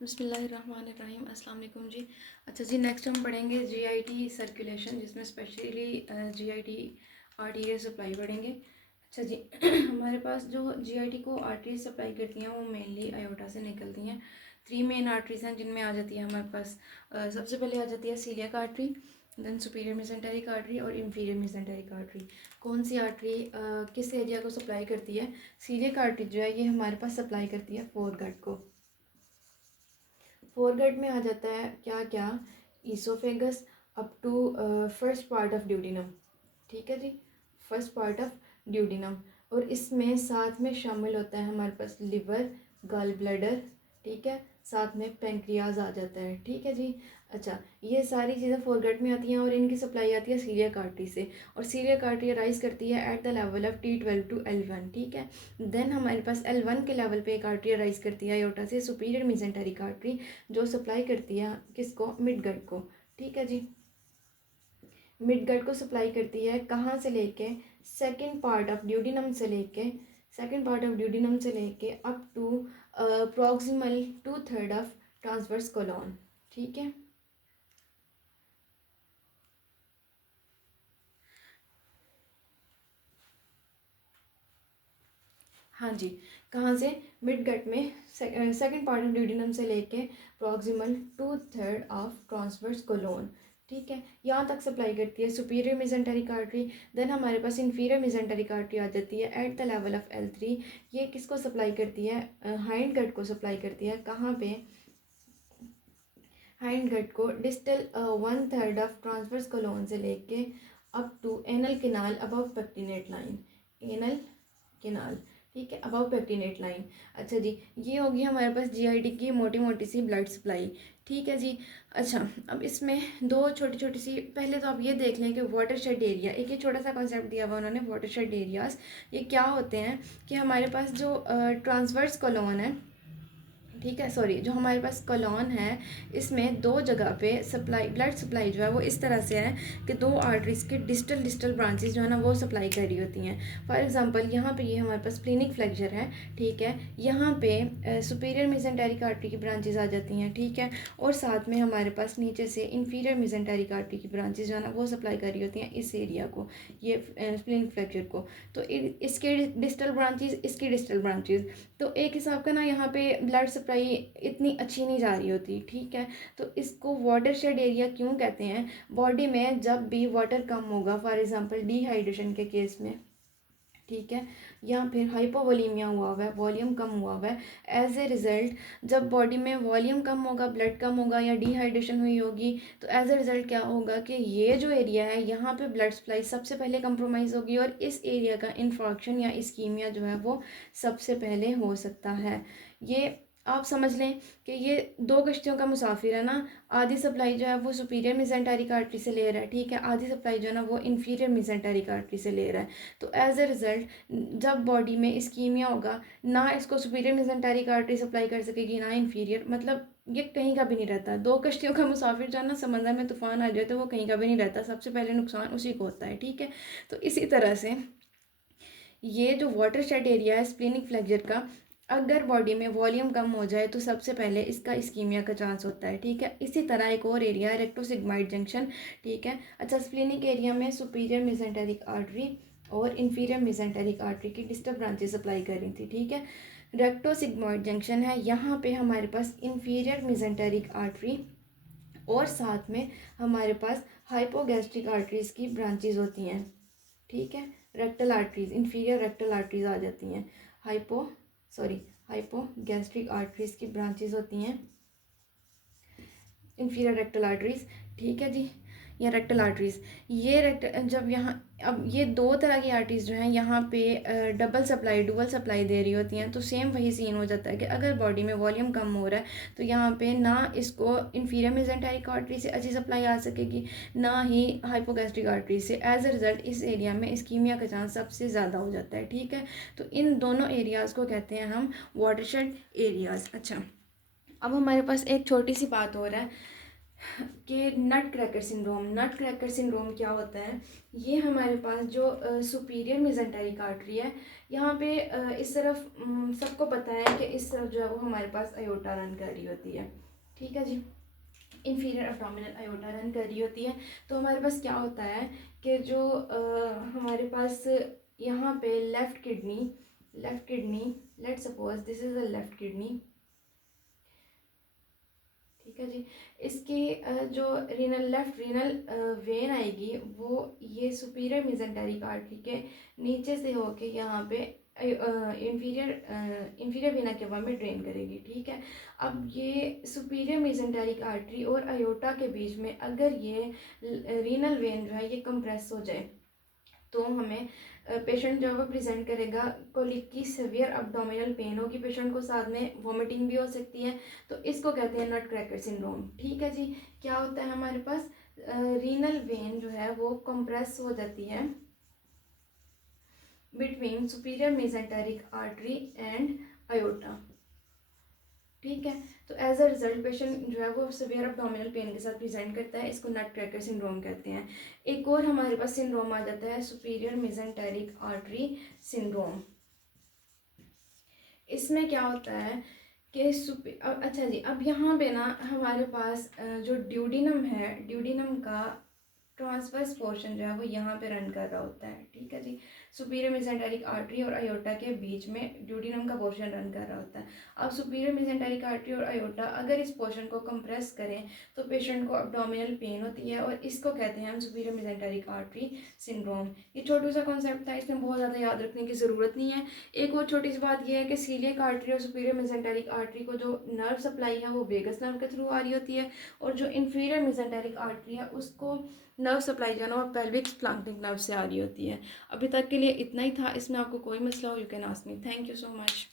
बिस्मिल्लाहिर्रहमानिर्रहीम। अस्सलाम वालेकुम जी। अच्छा जी, नेक्स्ट हम पढ़ेंगे जीआईटी सर्कुलेशन, जिसमें स्पेशली जीआईटी आरटीए सप्लाई पढ़ेंगे। अच्छा जी हमारे पास जो जीआईटी को आरटीए सप्लाई करती हैं वो मेनली आयोटा से निकलती हैं। 3 मेन आर्टरीज हैं जिनमें आ जाती है हमारे पास सबसे पहले आ जाती है coeliac artery, then superior mesenteric artery और इंफीरियर मेसेंटेरिक आर्टरी। कौन सी आर्टरी किस एरिया को सप्लाई करती है? सीलियक आर्टरी जो है ये हमारे पास सप्लाई करती है फोरगट को। फोरगट में आ जाता है क्या क्या, oesophagus up to first part of duodenum. ठीक है जी, फर्स्ट पार्ट ऑफ ड्यूडिनम। और इसमें साथ में शामिल होता है हमारे पास लिवर, गॉल ब्लैडर, ठीक है, साथ में पेंक्रियाज आ जाता है। ठीक है जी। अच्छा, ये सारी चीज़ें फोरगट में आती हैं और इनकी सप्लाई आती है सीलियक आर्टरी से, और सीलियक आर्टरी राइज करती है at the level of T12 to L1। ठीक है, देन हमारे पास L1 के लेवल पे एक आर्टरी राइज करती है आयोटा से, सुपीरियर मेसेंटेरिक आर्टरी, जो सप्लाई करती है किसको? मिडगट को। ठीक है जी, मिडगट को सप्लाई करती है कहाँ से लेके? सेकंड पार्ट ऑफ ड्यूडिनम से लेके, सेकंड पार्ट ऑफ ड्यूडिनम से लेके up to proximal 2/3 of transverse colon. ठीक है, हाँ जी, कहाँ से? मिडगट में सेकंड पार्ट ऑफ ड्यूडिनम से लेके प्रॉक्सिमल 2/3 ऑफ ट्रांसवर्स कोलोन। ठीक है, यहाँ तक सप्लाई करती है सुपीरियर मेसेंटेरिक आर्टरी। देन हमारे पास इंफीरियर मेसेंटेरिक आर्टरी आ जाती है at the level of L3। ये किसको सप्लाई करती है? हाइंड गट को सप्लाई करती है। कहाँ पे? हाइंड गट को डिस्टल 1/3 ऑफ ट्रांसवर्स कोलोन से लेके up to anal canal above pectinate line, anal canal. ठीक है, अबव पेक्टिनेट लाइन। अच्छा जी, ये होगी हमारे पास जीआईटी की मोटी मोटी सी ब्लड सप्लाई। ठीक है जी। अच्छा, अब इसमें दो छोटी छोटी सी, पहले तो आप ये देख लें कि वाटर शेड एरिया, एक ये छोटा सा कॉन्सेप्ट दिया हुआ उन्होंने, वाटर शेड एरियाज। ये क्या होते हैं कि हमारे पास जो ट्रांसवर्स कोलोन है, ठीक है, सॉरी, जो हमारे पास कॉलोन है, इसमें दो जगह पे सप्लाई, ब्लड सप्लाई जो है वो इस तरह से है कि दो आर्टरीज के डिस्टल डिस्टल ब्रांचेस जो है ना वो सप्लाई कर रही होती हैं। फॉर एग्जांपल यहाँ पे ये हमारे पास स्प्लेनिक फ्लेक्चर है। ठीक है, यहाँ पे सुपीरियर मेसेंटेरिक आर्टरी की ब्रांचेस आ जाती हैं। ठीक है, और साथ में हमारे पास नीचे से इंफीरियर मेसेंटेरिक आर्टरी की ब्रांचेस जो है ना वो सप्लाई कर रही होती हैं इस एरिया को, ये स्प्लेनिक फ्लेक्चर को। तो इसके डिस्टल ब्रांचेस, इसकी डिस्टल ब्रांचेस, तो एक हिसाब का ना यहाँ पे ब्लड सप्लाई इतनी अच्छी नहीं जा रही होती। ठीक है, तो इसको वाटर शेड एरिया क्यों कहते हैं? बॉडी में जब भी वाटर कम होगा, फॉर एग्जांपल डिहाइड्रेशन के केस में, ठीक है, या फिर हाइपोवोलीमिया हुआ हुआ है, वॉल्यूम कम हुआ हुआ है, एज ए रिज़ल्ट जब बॉडी में वॉल्यूम कम होगा, ब्लड कम होगा या डिहाइड्रेशन हुई होगी, तो एज ए रिज़ल्ट क्या होगा कि ये जो एरिया है यहाँ पे ब्लड सप्लाई सबसे पहले कंप्रोमाइज़ होगी, और इस एरिया का इन्फॉर्क्शन या इस्कीमिया जो है वो सबसे पहले हो सकता है। ये आप समझ लें कि ये दो कश्तियों का मुसाफिर है ना। आधी सप्लाई जो है वो सुपीरियर मेसेंटेरिक आर्टरी से ले रहा है, ठीक है, आधी सप्लाई जो है ना वो इंफीरियर मेसेंटेरिक आर्टरी से ले रहा है। तो एज ए रिज़ल्ट जब बॉडी में इस्कीमिया होगा, ना इसको सुपीरियर मेसेंटेरिक आर्टरी सप्लाई कर सकेगी ना इंफीरियर, मतलब ये कहीं का भी नहीं रहता। दो कश्तियों का मुसाफिर जो है ना, समंदर में तूफान आ जाए तो वो कहीं का भी नहीं रहता, सबसे पहले नुकसान उसी को होता है। ठीक है, तो इसी तरह से ये जो वाटर शेड एरिया है स्प्लेनिक फ्लेक्चर का, अगर बॉडी में वॉल्यूम कम हो जाए तो सबसे पहले इसका इस्कीमिया का चांस होता है। ठीक है, इसी तरह एक और एरिया है रेक्टोसिग्माइड जंक्शन। ठीक है, अच्छा, स्प्लेनिक एरिया में सुपीरियर मेसेंटेरिक आर्टरी और इंफीरियर मेसेंटेरिक आर्टरी की डिस्टल ब्रांचेस सप्लाई कर रही थी। ठीक है, रेक्टोसिग्माइड जंक्शन है, यहाँ पे हमारे पास इंफीरियर मेसेंटेरिक आर्टरी और साथ में हमारे पास हाइपोगैस्ट्रिक आर्टरीज की ब्रांचेज होती हैं। ठीक है, rectal arteries, inferior rectal arteries आ जाती हैं, हाइपोगैस्ट्रिक आर्टरीज की ब्रांचेज होती हैं इंफीरियर रेक्टल आर्टरीज। ठीक है जी, या रेक्टल आर्टरीज, ये जब यहाँ, अब ये दो तरह की आर्टरीज जो हैं यहाँ पे डबल सप्लाई, डुअल सप्लाई दे रही होती हैं, तो सेम वही सीन हो जाता है कि अगर बॉडी में वॉल्यूम कम हो रहा है तो यहाँ पे ना इसको इंफीरियर मेसेंटेरिक आर्टरी से अच्छी सप्लाई आ सकेगी, ना ही हाइपोगैस्ट्रिक आर्टरी से। एज ए रिजल्ट इस एरिया में इस्कीमिया का चांस सबसे ज़्यादा हो जाता है। ठीक है, तो इन दोनों एरियाज़ को कहते हैं हम वाटरशेड एरियाज़। अच्छा, अब हमारे पास एक छोटी सी बात हो रहा है कि नट क्रैकर सिंड्रोम। नट क्रैकर सिंड्रोम क्या होता है? ये हमारे पास जो सुपीरियर मेसेंटेरिक आर्टरी है, यहाँ पे इस तरफ सबको पता है कि इस तरफ जो है वो हमारे पास अयोटा रन कर रही होती है, ठीक है जी। इंफीरियर अब्डोमिनल अयोटा रन कर रही होती है। तो हमारे पास क्या होता है कि जो हमारे पास यहाँ पे left kidney, let suppose this is a left kidney, ठीक है जी। इसकी जो लेफ्ट रीनल वेन आएगी वो ये सुपीरियर मेसेंटेरिक आर्टरी के नीचे से होके यहाँ पे इंफीरियर वेना केवा में ड्रेन करेगी, ठीक है। अब ये सुपीरियर मेसेंटेरिक आर्टरी और अयोटा के बीच में अगर ये रीनल वेन जो है ये कंप्रेस हो जाए तो हमें पेशेंट जो है वो प्रेजेंट करेगा कोलिक की सेवियर अब्डोमिनल पेन होगी पेशेंट को, साथ में वॉमिटिंग भी हो सकती है। तो इसको कहते हैं नट क्रैकर सिंड्रोम, ठीक है जी। क्या होता है हमारे पास रीनल वेन जो है वो कंप्रेस हो जाती है between superior mesenteric artery and aorta, ठीक है। तो एज अ रिजल्ट पेशेंट जो है वो सीवियर अब्डोमिनल पेन के साथ प्रेजेंट करता है, इसको नट क्रैकर सिंड्रोम कहते हैं। एक और हमारे पास सिंड्रोम आ जाता है सुपीरियर मेसेंटेरिक आर्टरी सिंड्रोम। इसमें क्या होता है कि अच्छा जी, अब यहाँ पे ना हमारे पास जो ड्यूडिनम है, ड्यूडिनम का ट्रांसवर्स पोर्शन जो है वो यहाँ पे रन कर रहा होता है, ठीक है जी। सुपीरियर मेसेंटेरिक आर्टरी और अयोटा के बीच में ड्यूडिनम का पोर्शन रन कर रहा होता है। अब सुपीरियर मेसेंटेरिक आर्टरी और अयोटा अगर इस पोर्शन को कंप्रेस करें तो पेशेंट को अब्डोमिनल पेन होती है, और इसको कहते हैं हम सुपीरियर मेसेंटेरिक आर्टरी सिंड्रोम। ये छोटा सा कॉन्सेप्ट था, इसमें बहुत ज़्यादा याद रखने की ज़रूरत नहीं है। एक और छोटी सी बात यह है कि सीलियक आर्टरी और सुपीरियर मेसेंटेरिक आर्टरी को जो नर्व सप्लाई है वो वेगस नर्व के थ्रू आ रही होती है, और जो इन्फीरियर मेसेंटेरिक आर्टरी है उसको नर्व सप्लाई जो है ना वो पेल्विक स्प्लैंक्निक नर्व से आ रही होती है। अभी तक के लिए इतना ही था। इसमें आपको कोई मसला हो you can ask me. Thank you so much.